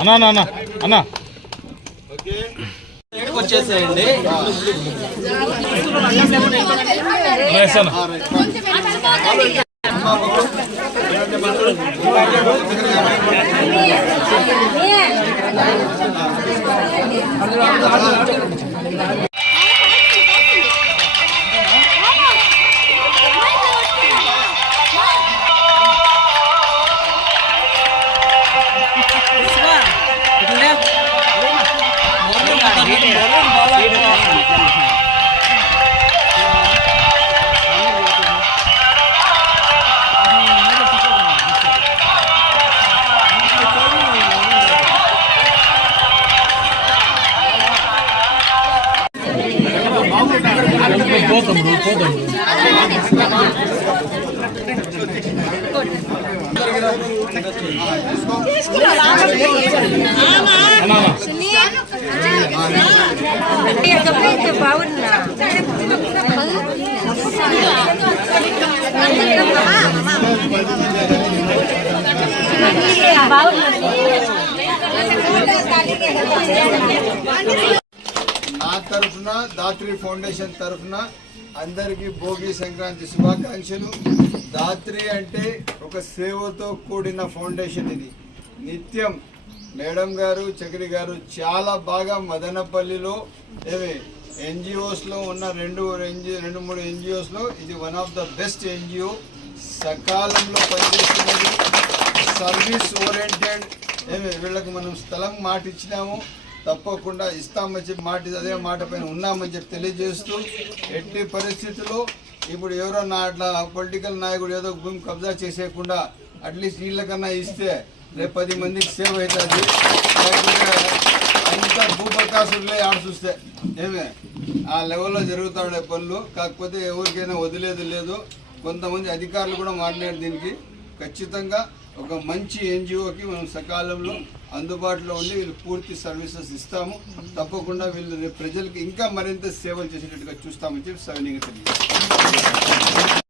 అన్నా అన్నా అన్నా వచ్చేసేయండి. నా తరఫున దాత్రి ఫౌండేషన్ తరఫున అందరికీ భోగి సంక్రాంతి శుభాకాంక్షలు. దాత్రి అంటే ఒక సేవతో కూడిన ఫౌండేషన్. ఇది నిత్యం మేడం గారు చక్రి గారు చాలా బాగా మదనపల్లిలో ఎన్జిఓస్లో ఉన్న రెండు మూడు ఎన్జిఓస్లో ఇది one of the best NGO. సకాలంలో పనిచేస్తున్నది, సర్వీస్ ఓరియంటెడ్. వీళ్ళకి మనం స్థలం మాట ఇచ్చినాము, తప్పకుండా ఇస్తామని చెప్పి అదే మాట పైన ఉన్నామని చెప్పి తెలియజేస్తూ, ఎట్టి పరిస్థితుల్లో ఇప్పుడు ఎవరన్నా అట్లా పొలిటికల్ నాయకుడు ఏదో భూమి కబ్జా చేసేయకుండా అట్లీస్ట్ వీళ్ళకన్నా ఇస్తే రేపు 10 మందికి సేవ్ అవుతుంది. అంతా భూపకాసులే ఆడ చూస్తే ఆ లెవెల్లో జరుగుతాడే పనులు. కాకపోతే ఎవరికైనా వదిలేదు లేదు. కొంతమంది అధికారులు కూడా మాట్లాడారు. దీనికి ఖచ్చితంగా ఒక మంచి ఎన్జిఓకి మనం సకాలంలో అందుబాటులో ఉండి వీళ్ళు పూర్తి సర్వీసెస్ ఇస్తాము. తప్పకుండా వీళ్ళు ప్రజలకు ఇంకా మరింత సేవలు చేసేటట్టుగా చూస్తామని చెప్పి సవినీయంగా తెలియజేస్తాము.